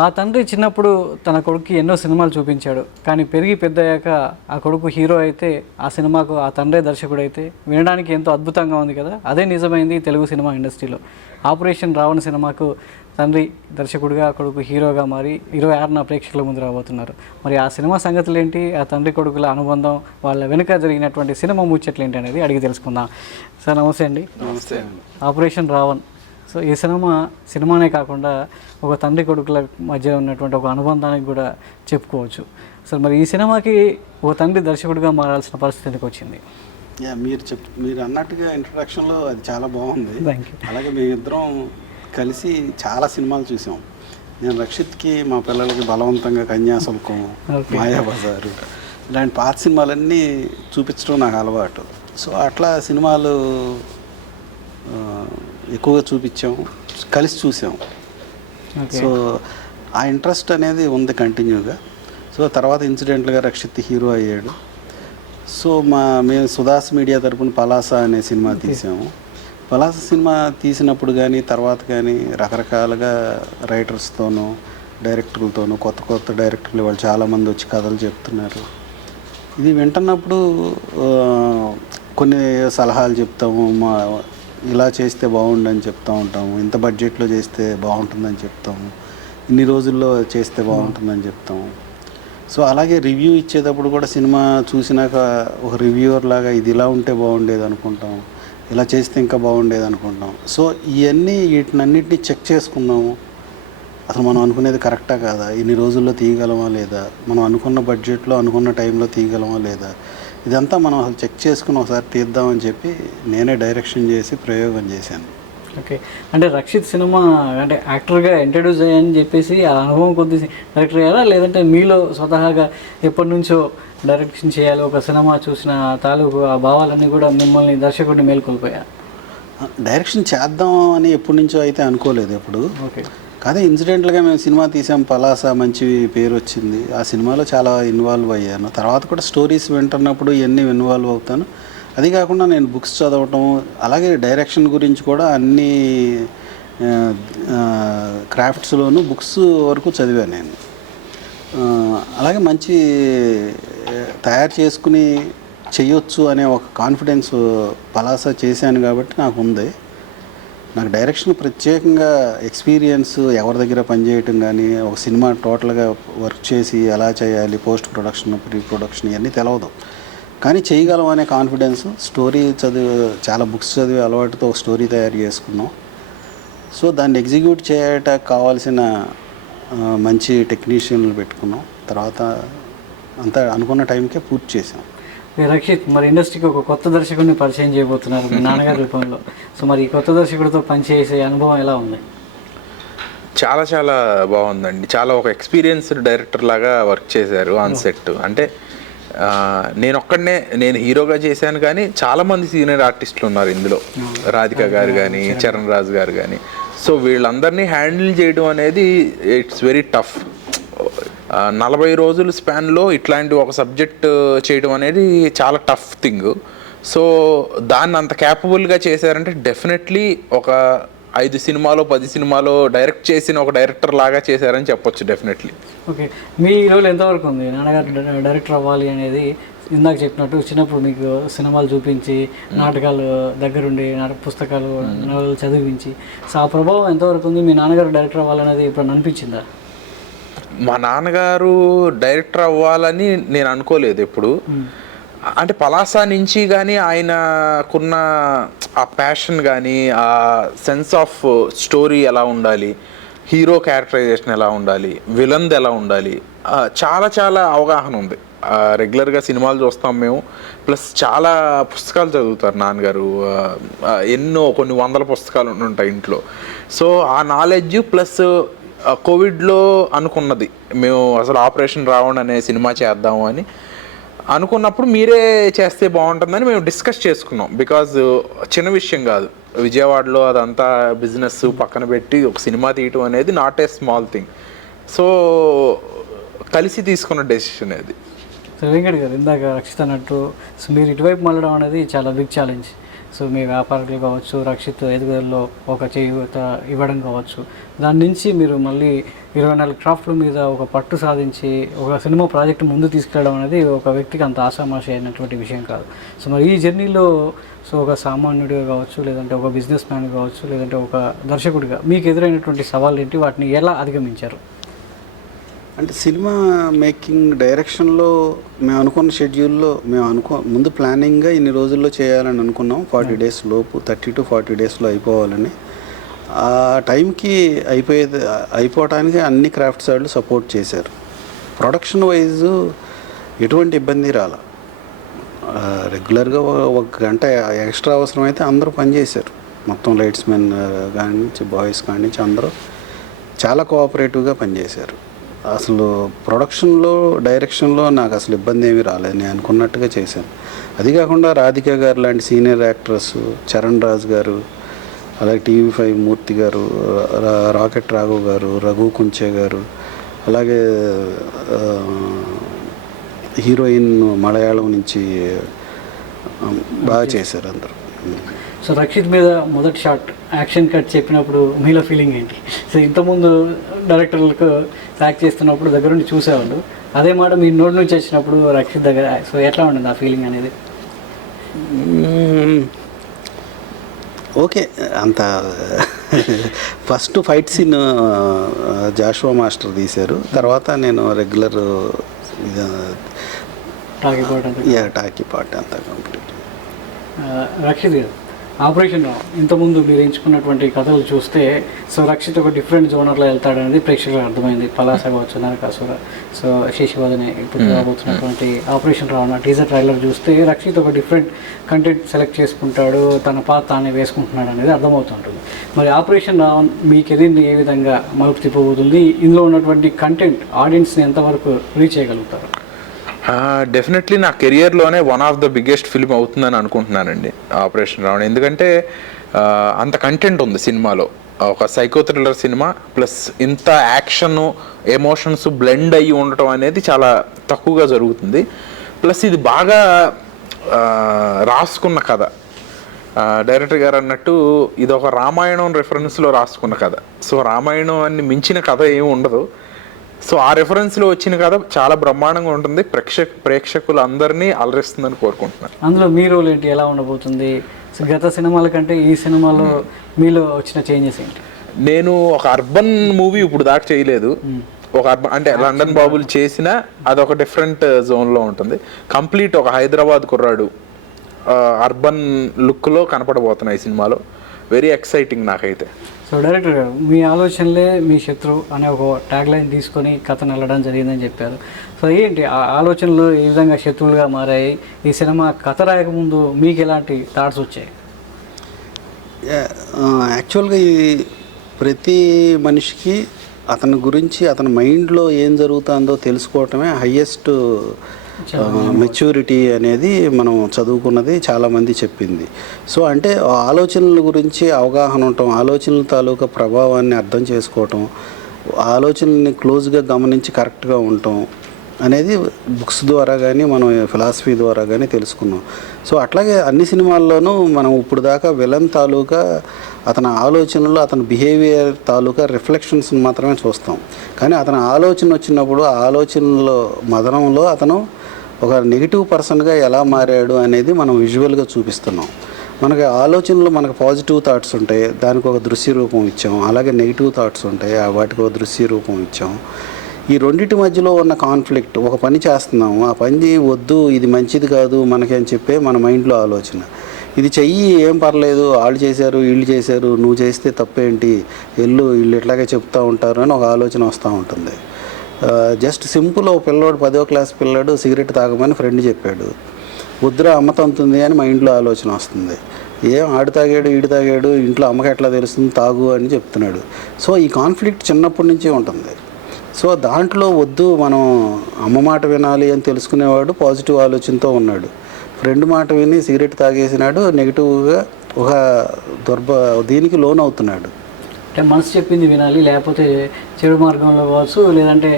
ఆ తండ్రి చిన్నప్పుడు తన కొడుకుకి ఎన్నో సినిమాలు చూపించాడు. కానీ పెరిగి పెద్దయ్యాక ఆ కొడుకు హీరో అయితే ఆ సినిమాకు ఆ తండ్రే దర్శకుడు అయితే వినడానికి ఎంతో అద్భుతంగా ఉంది కదా? అదే నిజమైంది తెలుగు సినిమా ఇండస్ట్రీలో. ఆపరేషన్ రావణ సినిమాకు తండ్రి దర్శకుడిగా కొడుకు హీరోగా మారి ఇరవై ఆరున ప్రేక్షకుల ముందు రాబోతున్నారు. మరి ఆ సినిమా సంగతులు ఏంటి ఆ తండ్రి కొడుకుల అనుబంధం వాళ్ళ వెనుక జరిగినటువంటి సినిమా ముచ్చట్లు ఏంటి అనేది అడిగి తెలుసుకుందాం. సార్ నమస్తే అండి. నమస్తే ఆపరేషన్ రావణ్. సో ఈ సినిమా సినిమానే కాకుండా ఒక తండ్రి కొడుకుల మధ్య ఉన్నటువంటి ఒక అనుబంధానికి కూడా చెప్పుకోవచ్చు. సో మరి ఈ సినిమాకి ఒక తండ్రి దర్శకుడిగా మారాల్సిన పరిస్థితి ఎందుకు వచ్చింది? యా మీరు చెప్ మీరు అన్నట్టుగా ఇంట్రడక్షన్లో అది చాలా బాగుంది. అలాగే మేమిద్దరం కలిసి చాలా సినిమాలు చూసాం. నేను రక్షిత్కి మా పిల్లలకి బలవంతంగా కన్యాశుల్కం. మాయాబజారు ఇలాంటి పాత సినిమాలన్నీ చూపించడం నాకు అలవాటు. సో అట్లా సినిమాలు ఎక్కువగా చూపించాం కలిసి చూసాం. సో ఆ ఇంట్రెస్ట్ అనేది ఉంది కంటిన్యూగా. సో తర్వాత ఇన్సిడెంట్లుగా రక్షిత్ హీరో అయ్యాడు. సో మా మేము సుధాస్ మీడియా తరపున పలాస అనే సినిమా తీసాము. పలాస సినిమా తీసినప్పుడు కానీ తర్వాత కానీ రకరకాలుగా రైటర్స్తోనూ డైరెక్టర్లతోనూ కొత్త కొత్త డైరెక్టర్లు వాళ్ళు చాలామంది వచ్చి కథలు చెప్తున్నారు. ఇది వింటున్నప్పుడు కొన్ని సలహాలు చెప్తాము మా ఇలా చేస్తే బాగుండని చెప్తూ ఉంటాము. ఇంత బడ్జెట్లో చేస్తే బాగుంటుందని చెప్తాము. ఇన్ని రోజుల్లో చేస్తే బాగుంటుందని చెప్తాము. సో అలాగే రివ్యూ ఇచ్చేటప్పుడు కూడా సినిమా చూసినాక ఒక రివ్యూవర్ లాగా ఇది ఇలా ఉంటే బాగుండేది అనుకుంటాం. ఇలా చేస్తే ఇంకా బాగుండేది అనుకుంటాం. సో ఇవన్నీ వీటినన్నిటిని చెక్ చేసుకున్నాము. అసలు మనం అనుకునేది కరెక్టా కాదా? ఇన్ని రోజుల్లో తీయగలమా లేదా? మనం అనుకున్న బడ్జెట్లో అనుకున్న టైంలో తీయగలమా లేదా? ఇదంతా మనం అసలు చెక్ చేసుకుని ఒకసారి తీద్దామని చెప్పి నేనే డైరెక్షన్ చేసి ప్రయోగం చేశాను. ఓకే. అంటే రక్షిత్ సినిమా అంటే యాక్టర్గా ఇంట్రడ్యూస్ అయ్యని చెప్పేసి ఆ అనుభవం కొద్ది డైరెక్టర్ అయ్యారా? లేదంటే మీలో స్వతహాగా ఎప్పటి నుంచో డైరెక్షన్ చేయాలి ఒక సినిమా చూసిన తాలూకు ఆ భావాలన్నీ కూడా మిమ్మల్ని దర్శకుడిని మేల్కొల్పోయా? డైరెక్షన్ చేద్దాం అని ఎప్పటి నుంచో అయితే అనుకోలేదు ఎప్పుడు. ఓకే. అదే ఇన్సిడెంట్లుగా మేము సినిమా తీసాం పలాస మంచి పేరు వచ్చింది. ఆ సినిమాలో చాలా ఇన్వాల్వ్ అయ్యాను. తర్వాత కూడా స్టోరీస్ వింటున్నప్పుడు ఇవన్నీ ఇన్వాల్వ్ అవుతాను. అది కాకుండా నేను బుక్స్ చదవటం అలాగే డైరెక్షన్ గురించి కూడా అన్ని క్రాఫ్ట్స్లోను బుక్స్ వరకు చదివాను నేను. అలాగే మంచి తయారు చేసుకుని చేయొచ్చు అనే ఒక కాన్ఫిడెన్స్ పలాస చేశాను కాబట్టి నాకు ఉంది. నాకు డైరెక్షన్ ప్రత్యేకంగా ఎక్స్పీరియన్స్ ఎవరి దగ్గర పనిచేయటం కానీ ఒక సినిమా టోటల్గా వర్క్ చేసి ఎలా చేయాలి పోస్ట్ ప్రొడక్షన్ ప్రీ ప్రొడక్షన్ ఇవన్నీ తెలవదు. కానీ చేయగలం అనే కాన్ఫిడెన్స్ స్టోరీ చదివి చాలా బుక్స్ చదివి అలవాటుతో ఒక స్టోరీ తయారు చేసుకున్నాం. సో దాన్ని ఎగ్జిక్యూట్ చేయటానికి కావాల్సిన మంచి టెక్నీషియన్లు పెట్టుకున్నాం. తర్వాత అంతా అనుకున్న టైంకే పూర్తి చేసాం రక్షిత్ మరి ఇండస్ట్రీకి ఒక కొత్త దర్శకుడిని పరిచయం చేయబోతున్నారు మీ నాన్నగారి రూపంలో. సో మరి ఈ కొత్త దర్శకుడితో పనిచేసే అనుభవం ఎలా ఉంది? చాలా చాలా బాగుందండి. చాలా ఒక ఎక్స్పీరియన్స్డ్ డైరెక్టర్ లాగా వర్క్ చేశారు ఆన్ సెట్. అంటే నేను ఒక్కడనే నేను హీరోగా చేశాను కానీ చాలా మంది సీనియర్ ఆర్టిస్టులు ఉన్నారు ఇందులో. రాధిక గారు కానీ చరణ్ రాజు గారు కానీ సో వీళ్ళందరినీ హ్యాండిల్ చేయడం అనేది ఇట్స్ వెరీ టఫ్. నలభై రోజుల స్పాన్లో ఇట్లాంటి ఒక సబ్జెక్ట్ చేయడం అనేది చాలా టఫ్ థింగ్. సో దాన్ని అంత క్యాపబుల్గా చేశారంటే డెఫినెట్లీ ఒక ఐదు సినిమాలో పది సినిమాలో డైరెక్ట్ చేసిన ఒక డైరెక్టర్ లాగా చేశారని చెప్పొచ్చు డెఫినెట్లీ. ఓకే. మీ రోల్ ఎంతవరకు ఉంది? నాన్నగారు డైరెక్టర్ అవ్వాలి అనేది ఇందాక చెప్పినట్టు చిన్నప్పుడు మీకు సినిమాలు చూపించి నాటకాలు దగ్గరుండి నాటక పుస్తకాలు నవలు చదివించి. సో ఆ ప్రభావం ఎంతవరకు ఉంది? మీ నాన్నగారు డైరెక్టర్ అవ్వాలనేది ఇప్పుడు అనిపించిందా? మా నాన్నగారు డైరెక్టర్ అవ్వాలని నేను అనుకోలేదు ఎప్పుడు. అంటే పలాస నుంచి కానీ ఆయనకున్న ఆ ప్యాషన్ కానీ ఆ సెన్స్ ఆఫ్ స్టోరీ ఎలా ఉండాలి హీరో క్యారెక్టరైజేషన్ ఎలా ఉండాలి విలన్ది ఎలా ఉండాలి చాలా చాలా అవగాహన ఉంది. రెగ్యులర్గా సినిమాలు చూస్తాం మేము. ప్లస్ చాలా పుస్తకాలు చదువుతారు నాన్నగారు. ఎన్నో కొన్ని వందల పుస్తకాలు ఉంటాయి ఇంట్లో. సో ఆ నాలెడ్జ్ ప్లస్ కోవిడ్లో అనుకున్నది. మేము అసలు ఆపరేషన్ రావణ్ అనే సినిమా చేద్దాము అని. అనుకున్నప్పుడు మీరే చేస్తే బాగుంటుందని మేము డిస్కస్ చేసుకున్నాం. బికాజ్ చిన్న విషయం కాదు. విజయవాడలో అదంతా బిజినెస్ పక్కన పెట్టి ఒక సినిమా తీయటం అనేది not a small thing so కలిసి తీసుకున్న డెసిషన్ అది. వెంకట్ గారు ఇందాక రక్షిత అన్నట్టు సో మీరు ఇటువైపు మళ్ళడం అనేది చాలా బిగ్ ఛాలెంజ్ సో మీ వ్యాపారులు కావచ్చు రక్షిత్ ఎదుగుదలలో ఒక చేయూత ఇవ్వడం కావచ్చు. దాని నుంచి మీరు మళ్ళీ ఇరవై నాలుగు క్రాఫ్ట్ల మీద ఒక పట్టు సాధించి ఒక సినిమా ప్రాజెక్ట్ ముందు తీసుకెళ్ళడం అనేది ఒక వ్యక్తికి అంత ఆశామాష అయినటువంటి విషయం కాదు. సో మరి ఈ జర్నీలో సో ఒక సామాన్యుడిగా కావచ్చు లేదంటే ఒక బిజినెస్ మ్యాన్ కావచ్చు లేదంటే ఒక దర్శకుడిగా మీకు ఎదురైనటువంటి సవాళ్ళు ఏంటి? వాటిని ఎలా అధిగమించారు? అంటే సినిమా మేకింగ్ డైరెక్షన్లో మేము అనుకున్న షెడ్యూల్లో మేము అనుకో ముందు ప్లానింగ్గా ఇన్ని రోజుల్లో చేయాలని అనుకున్నాం. ఫార్టీ డేస్ లోపు థర్టీ టు ఫార్టీ డేస్లో అయిపోవాలని. ఆ టైంకి అయిపోయేది అయిపోవటానికి అన్ని క్రాఫ్ట్స్ వాళ్ళు సపోర్ట్ చేశారు. ప్రొడక్షన్ వైజ్ ఎటువంటి ఇబ్బంది రాల. రెగ్యులర్గా ఒక గంట ఎక్స్ట్రా అవసరమైతే అందరూ పనిచేశారు మొత్తం లైట్స్ మెన్ కాడి నుంచి బాయ్స్ కాడి నుంచి అందరూ చాలా కోఆపరేటివ్గా పనిచేశారు అసలు ప్రొడక్షన్లో డైరెక్షన్లో నాకు అసలు ఇబ్బంది ఏమీ రాలేదు. నేను అనుకున్నట్టుగా చేశాను. అది కాకుండా రాధిక గారు లాంటి సీనియర్ యాక్ట్రస్ చరణ్ రాజ్ గారు అలాగే టీవీ ఫైవ్ మూర్తి గారు రాకెట్ రాఘవ్ గారు రఘు కుంచే గారు అలాగే హీరోయిన్ మలయాళం నుంచి బాగా చేశారు అందరూ. సో రక్షిత్ మీద మొదటి షాట్ యాక్షన్ కట్ చెప్పినప్పుడు మీలో ఫీలింగ్ ఏంటి? సో ఇంతకుముందు డైరెక్టర్లకు యాక్ట్ చేస్తున్నప్పుడు దగ్గర నుండి చూసేవాళ్ళు. అదే మాట మీ నోటి నుంచి వచ్చినప్పుడు రక్షిత్ దగ్గర సో ఎట్లా ఉండింది ఆ ఫీలింగ్ అనేది. ఓకే అంత first fight scene Joshua master తీశారు. తర్వాత నేను రెగ్యులర్ టాకీ పాట అంటే టాకీ పాట అంతా కంప్లీట్. రక్షిత్ గారు? ఆపరేషన్ ఇంతకుముందు మీరు ఎంచుకున్నటువంటి కథలు చూస్తే సో రక్షిత్ ఒక డిఫరెంట్ జోనర్లో వెళ్తాడనేది ప్రేక్షకులకు అర్థమైంది. పలాస కావచ్చు నరకాసుర సో శశివదని ఇప్పుడు రాబోతున్నటువంటి ఆపరేషన్ రావణ టీజర్ ట్రైలర్ చూస్తే రక్షిత్ ఒక డిఫరెంట్ కంటెంట్ సెలెక్ట్ చేసుకుంటాడు తన పాత తానే వేసుకుంటున్నాడు అనేది అర్థమవుతుంటుంది. మరి ఆపరేషన్ రావణ్ మీ కెరీర్ని ఏ విధంగా మలుపు తిప్పబోతుంది? ఇందులో ఉన్నటువంటి కంటెంట్ ఆడియన్స్ని ఎంతవరకు రీచ్ చేయగలుగుతారు? డెఫినెట్లీ నా కెరియర్లోనే one of the biggest film అవుతుందని అనుకుంటున్నానండి ఆపరేషన్ రావణ ఎందుకంటే అంత కంటెంట్ ఉంది సినిమాలో. ఒక సైకో థ్రిల్లర్ సినిమా ప్లస్ ఇంత యాక్షన్ ఎమోషన్స్ బ్లెండ్ అయ్యి ఉండటం అనేది చాలా తక్కువగా జరుగుతుంది. ప్లస్ ఇది బాగా రాసుకున్న కథ. డైరెక్టర్ గారు అన్నట్టు ఇది ఒక రామాయణం రెఫరెన్స్లో రాసుకున్న కథ. సో రామాయణం అని మించిన కథ ఏమి ఉండదు. సో ఆ రెఫరెన్స్లో వచ్చిన కథ చాలా బ్రహ్మాండంగా ఉంటుంది. ప్రేక్షక ప్రేక్షకులు అందరినీ అలరిస్తుందని కోరుకుంటున్నాను. అందులో మీ రోల్ ఏంటి? ఎలా ఉండబోతుంది? గత సినిమాల కంటే ఈ సినిమాలో మీలో వచ్చిన చేంజెస్ ఏంటి? నేను ఒక అర్బన్ మూవీ ఇప్పుడు దాకా చేయలేదు. ఒక అర్బన్ అంటే లండన్ బాబులు చేసిన అదొక డిఫరెంట్ జోన్లో ఉంటుంది. కంప్లీట్ ఒక హైదరాబాద్ కుర్రాడు అర్బన్ లుక్లో కనపడబోతున్నాయి ఈ సినిమాలో. వెరీ ఎక్సైటింగ్ నాకైతే. సో డైరెక్టర్ గారు మీ ఆలోచనలే మీ శత్రువు అనే ఒక ట్యాగ్ లైన్ తీసుకొని కథను వెళ్ళడం జరిగిందని చెప్పారు. సో ఏంటి? ఆ ఆలోచనలు ఏ విధంగా శత్రువులుగా మారాయి. ఈ సినిమా కథ రాయకముందు మీకు ఎలాంటి థాట్స్ వచ్చాయి? యాక్చువల్గా ఈ ప్రతి మనిషికి అతని గురించి అతని మైండ్లో ఏం జరుగుతుందో తెలుసుకోవటమే హయ్యెస్ట్ మెచ్యూరిటీ అనేది మనం చదువుకున్నది చాలామంది చెప్పింది. సో అంటే ఆలోచనల గురించి అవగాహన ఉండటం ఆలోచనల తాలూకా ప్రభావాన్ని అర్థం చేసుకోవటం ఆలోచనల్ని క్లోజ్గా గమనించి కరెక్ట్గా ఉండటం అనేది బుక్స్ ద్వారా కానీ మనం ఫిలాసఫీ ద్వారా కానీ తెలుసుకున్నాం. సో అట్లాగే అన్ని సినిమాల్లోనూ మనం ఇప్పుడు దాకా విలన్ తాలూకా అతని ఆలోచనలు అతని బిహేవియర్ తాలూకా రిఫ్లెక్షన్స్ మాత్రమే చూస్తాం. కానీ అతని ఆలోచన వచ్చినప్పుడు ఆ ఆలోచనలో మదనంలో అతను ఒక నెగిటివ్ పర్సన్గా ఎలా మారాడు అనేది మనం విజువల్గా చూపిస్తున్నాం. మనకి ఆలోచనలు మనకు పాజిటివ్ థాట్స్ ఉంటాయి దానికి ఒక దృశ్య రూపం ఇచ్చాం అలాగే నెగిటివ్ థాట్స్ ఉంటాయి ఆ వాటికి ఒక దృశ్య రూపం ఇచ్చాం. ఈ రెండింటి మధ్యలో ఉన్న కాన్ఫ్లిక్ట్ ఒక పని చేస్తున్నాం ఆ పని వద్దు ఇది మంచిది కాదు మనకి అని చెప్పే మన మైండ్లో ఆలోచన. ఇది చెయ్యి ఏం పర్లేదు వాళ్ళు చేశారు వీళ్ళు చేశారు నువ్వు చేస్తే తప్పేంటి ఎల్లు వీళ్ళు ఇట్లాగే చెప్తూ ఉంటారు అని ఒక ఆలోచన వస్తూ ఉంటుంది. జస్ట్ సింపుల్ ఓ పిల్లోడు పదో క్లాస్ పిల్లాడు సిగరెట్ తాగమని ఫ్రెండ్ చెప్పాడు. వద్దురా అమ్మ తంతుంది అని మైండ్లో ఆలోచన వస్తుంది. ఏం ఆడు తాగాడు ఈడు తాగాడు ఇంట్లో అమ్మకి ఎట్లా తెలుస్తుంది తాగు అని చెప్తున్నాడు. సో ఈ కాన్ఫ్లిక్ట్ చిన్నప్పటి నుంచే ఉంటుంది. సో దాంట్లో వద్దు మనం అమ్మ మాట వినాలి అని తెలుసుకునేవాడు పాజిటివ్ ఆలోచనతో ఉన్నాడు. ఫ్రెండ్ మాట విని సిగరెట్ తాగేసినాడు నెగిటివ్గా ఒక దుర్భ దీనికి లోన్ అవుతున్నాడు అంటే మనసు చెప్పింది వినాలి లేకపోతే చెడు మార్గంలో కావచ్చు లేదంటే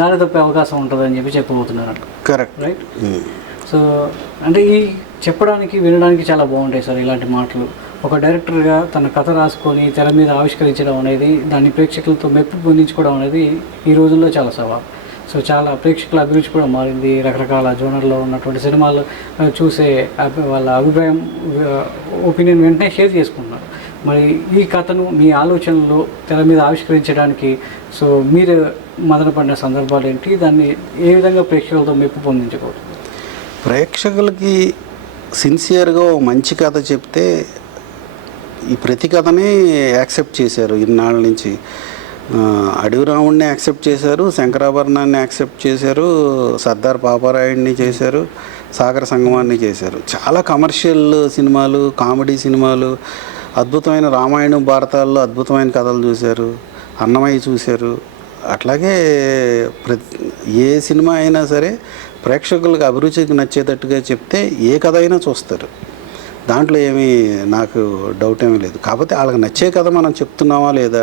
దారి తప్పే అవకాశం ఉంటుందని చెప్పి చెప్పబోతున్నారు కరెక్ట్ రైట్ సో అంటే ఈ చెప్పడానికి వినడానికి చాలా బాగుంటాయి సార్ ఇలాంటి మాటలు. ఒక డైరెక్టర్గా తన కథ రాసుకొని తెర మీద ఆవిష్కరించడం అనేది దాన్ని ప్రేక్షకులతో మెప్పు పొందించుకోవడం అనేది ఈ రోజుల్లో చాలా సవాల్. సో చాలా ప్రేక్షకుల అభిరుచి కూడా మారింది. రకరకాల జోనర్లో ఉన్నటువంటి సినిమాలు చూసే వాళ్ళ అభిప్రాయం ఒపీనియన్ వెంటనే షేర్ చేసుకుంటున్నారు. మరి ఈ కథను మీ ఆలోచనలు తెర మీద ఆవిష్కరించడానికి సో మీరు మదనపడిన సందర్భాలు ఏంటి? దాన్ని ఏ విధంగా ప్రేక్షకులతో మెప్పు పొందించకూడదు ప్రేక్షకులకి సిన్సియర్గా ఓ మంచి కథ చెప్తే ఈ ప్రతి కథని యాక్సెప్ట్ చేశారు ఇన్నాళ్ళ నుంచి. అడవి రాముడిని యాక్సెప్ట్ చేశారు శంకరాభరణాన్ని యాక్సెప్ట్ చేశారు సర్దార్ పాపారాయుడిని చేశారు సాగర సంగమాన్ని చేశారు. చాలా కమర్షియల్ సినిమాలు కామెడీ సినిమాలు అద్భుతమైన రామాయణం భారతాల్లో అద్భుతమైన కథలు చూశారు అన్నమయ్య చూశారు. అట్లాగే ప్రతి ఏ సినిమా అయినా సరే ప్రేక్షకులకు అభిరుచికి నచ్చేటట్టుగా చెప్తే ఏ కథ అయినా చూస్తారు. దాంట్లో ఏమీ నాకు డౌట్ ఏమీ లేదు. కాకపోతే వాళ్ళకి నచ్చే కథ మనం చెప్తున్నామా లేదా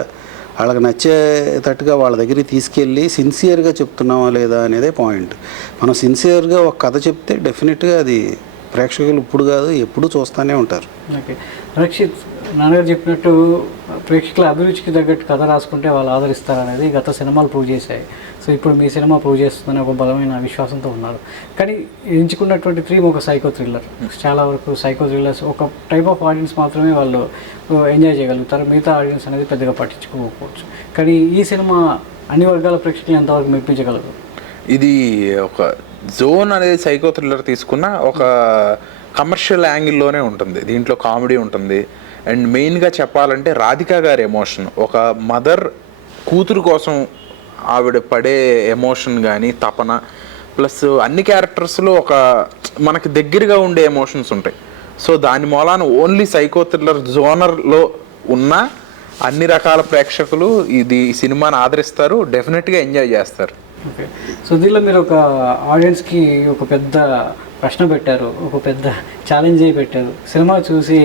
వాళ్ళకి నచ్చేటట్టుగా వాళ్ళ దగ్గరికి తీసుకెళ్ళి సిన్సియర్గా చెప్తున్నామా లేదా అనేదే పాయింట్ మనం సిన్సియర్గా ఒక కథ చెప్తే డెఫినెట్గా అది ప్రేక్షకులు ఇప్పుడు కాదు ఎప్పుడు చూస్తూనే ఉంటారు. రక్షిత్ నాన్నగారు చెప్పినట్టు ప్రేక్షకుల అభిరుచికి తగ్గట్టు కథ రాసుకుంటే వాళ్ళు ఆదరిస్తారనేది గత సినిమాలు ప్రూవ్ చేశాయి. సో ఇప్పుడు మీ సినిమా ప్రూవ్ చేస్తుందని ఒక బలమైన విశ్వాసంతో ఉన్నారు. కానీ ఎంచుకున్నటువంటి థ్రీమ్ ఒక సైకో థ్రిల్లర్. చాలా వరకు సైకో థ్రిల్లర్స్ ఒక టైప్ ఆఫ్ ఆడియన్స్ మాత్రమే వాళ్ళు ఎంజాయ్ చేయగలుగుతారు. మిగతా ఆడియన్స్ అనేది పెద్దగా పట్టించుకోకపోవచ్చు. కానీ ఈ సినిమా అన్ని వర్గాల ప్రేక్షకులు ఎంతవరకు మెప్పించగలరు ఇది ఒక జోన్ అనేది సైకో థ్రిల్లర్ తీసుకున్న ఒక కమర్షియల్ యాంగిల్లోనే ఉంటుంది. దీంట్లో కామెడీ ఉంటుంది. అండ్ మెయిన్గా చెప్పాలంటే రాధికా గారి ఎమోషన్. ఒక మదర్ కూతురు కోసం ఆవిడ పడే ఎమోషన్ కానీ తపన ప్లస్ అన్ని క్యారెక్టర్స్లో ఒక మనకి దగ్గరగా ఉండే ఎమోషన్స్ ఉంటాయి. సో దాని మూలాన ఓన్లీ సైకో థ్రిల్లర్ జోనర్లో ఉన్న అన్ని రకాల ప్రేక్షకులు ఇది ఈ సినిమాని ఆదరిస్తారు డెఫినెట్గా ఎంజాయ్ చేస్తారు. ఓకే. సో దీనిలో మీరు ఒక ఆడియన్స్కి ఒక పెద్ద ప్రశ్న పెట్టారు ఒక పెద్ద ఛాలెంజ్ అయి పెట్టారు. సినిమా చూసి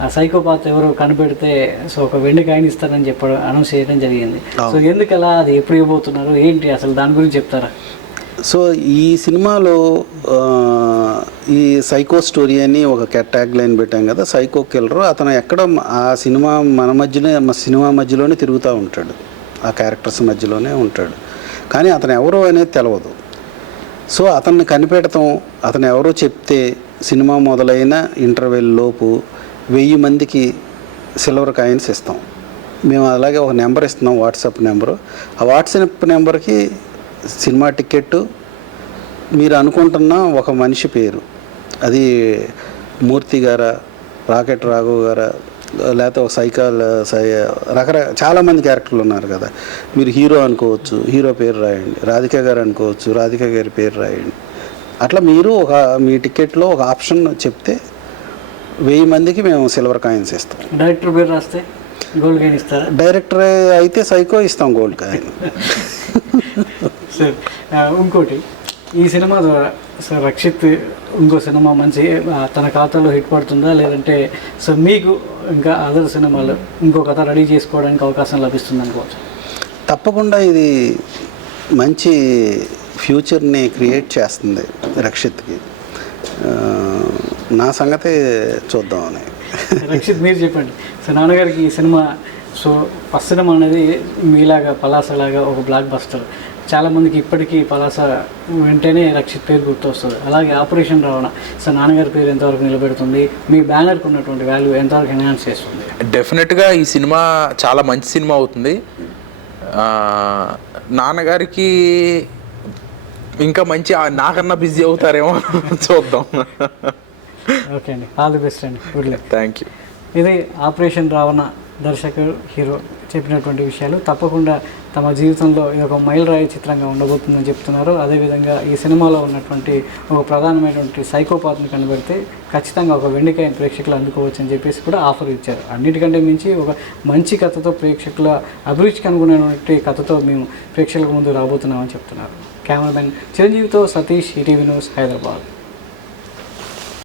ఆ సైకోపాత్ ఎవరు కనిపెడితే సో ఒక వెండి కాయిన్ ఇస్తారని చెప్పడం అనౌన్స్ చేయడం జరిగింది. సో ఎందుకు అలా అది ఎప్పుడు ఇవ్వబోతున్నారు? ఏంటి అసలు దాని గురించి చెప్తారా? సో ఈ సినిమాలో ఈ సైకో స్టోరీ అని ఒక ట్యాగ్ లైన్ పెట్టాం కదా సైకో కిల్లర్. అతను ఎక్కడ ఆ సినిమా మన మధ్యనే సినిమా మధ్యలోనే తిరుగుతూ ఉంటాడు. ఆ క్యారెక్టర్స్ మధ్యలోనే ఉంటాడు. కానీ అతను ఎవరో అనేది తెలియదు సో అతన్ని కనిపెడతాం. అతను ఎవరో చెప్తే సినిమా మొదలైన ఇంటర్వెల్ లోపు వెయ్యి మందికి సిల్వర్ కాయిన్స్ ఇస్తాం. మేము అలాగే ఒక నెంబర్ ఇస్తున్నాం వాట్సాప్ నెంబరు. ఆ వాట్సాప్ నెంబర్కి సినిమా టికెట్ మీరు అనుకుంటున్న ఒక మనిషి పేరు. అది మూర్తి గారా రాకెట్ రాఘవ్ గారా లేకపోతే ఒక సైకాల్ సై రకరకాల చాలామంది క్యారెక్టర్లు ఉన్నారు కదా. మీరు హీరో అనుకోవచ్చు హీరో పేరు రాయండి. రాధిక గారు అనుకోవచ్చు రాధిక గారి పేరు రాయండి. అట్లా మీరు ఒక మీ టికెట్లో ఒక ఆప్షన్ చెప్తే వెయ్యి మందికి మేము సిల్వర్ కాయిన్స్ ఇస్తాం. డైరెక్టర్ పేరు రాస్తే గోల్డ్ కాయిన్ ఇస్తారా? డైరెక్టర్ అయితే సైకో ఇస్తాం గోల్డ్ కాయిన్. సార్ ఇంకోటి ఈ సినిమా ద్వారా సార్ రక్షిత్ ఇంకో సినిమా మంచి తన ఖాతాలో హిట్ పడుతుందా? లేదంటే సో మీకు ఇంకా అదర్ సినిమాలు ఇంకో కథ రెడీ చేసుకోవడానికి అవకాశం లభిస్తుంది అనుకోవచ్చు? తప్పకుండా ఇది మంచి ఫ్యూచర్ని క్రియేట్ చేస్తుంది రక్షిత్కి. నా సంగతి చూద్దామని. రక్షిత్ మీరు చెప్పండి. సో నాన్నగారికి ఈ సినిమా సో ఫస్ట్ సినిమా అనేది మీలాగా పలాసలాగా ఒక బ్లాక్ బస్టర్ చాలామందికి ఇప్పటికీ పలాస వెంటనే రక్షిత్ పేరు గుర్తొస్తుంది. అలాగే ఆపరేషన్ రావణ. సో నాన్నగారి పేరు ఎంతవరకు నిలబెడుతుంది? మీ బ్యానర్కి ఉన్నటువంటి వాల్యూ ఎంతవరకు ఎన్హాన్స్ చేస్తుంది? డెఫినెట్గా ఈ సినిమా చాలా మంచి సినిమా అవుతుంది. ఆ, నాన్నగారికి ఇంకా మంచి నాకన్నా బిజీ అవుతారేమో చూద్దాం. ఓకే అండి. ఆల్ ది బెస్ట్ అండి. Good luck. థ్యాంక్ యూ ఇది ఆపరేషన్ రావణ దర్శకుడు హీరో చెప్పినటువంటి విషయాలు. తప్పకుండా తమ జీవితంలో ఇది ఒక మైలురాయి చిత్రంగా ఉండబోతుందని చెప్తున్నారు. అదేవిధంగా ఈ సినిమాలో ఉన్నటువంటి ఒక ప్రధానమైనటువంటి సైకోపాత్ని కనబడితే ఖచ్చితంగా ఒక వెండికాయ ప్రేక్షకులు అందుకోవచ్చు అని చెప్పేసి కూడా ఆఫర్ ఇచ్చారు. అన్నిటికంటే మించి ఒక మంచి కథతో ప్రేక్షకుల అభిరుచికి అనుగుణమైనటువంటి కథతో మేము ప్రేక్షకుల ముందు రాబోతున్నామని చెప్తున్నారు. కెమెరామెన్ చిరంజీవితో సతీష్ ఈటీవీ న్యూస్ హైదరాబాద్.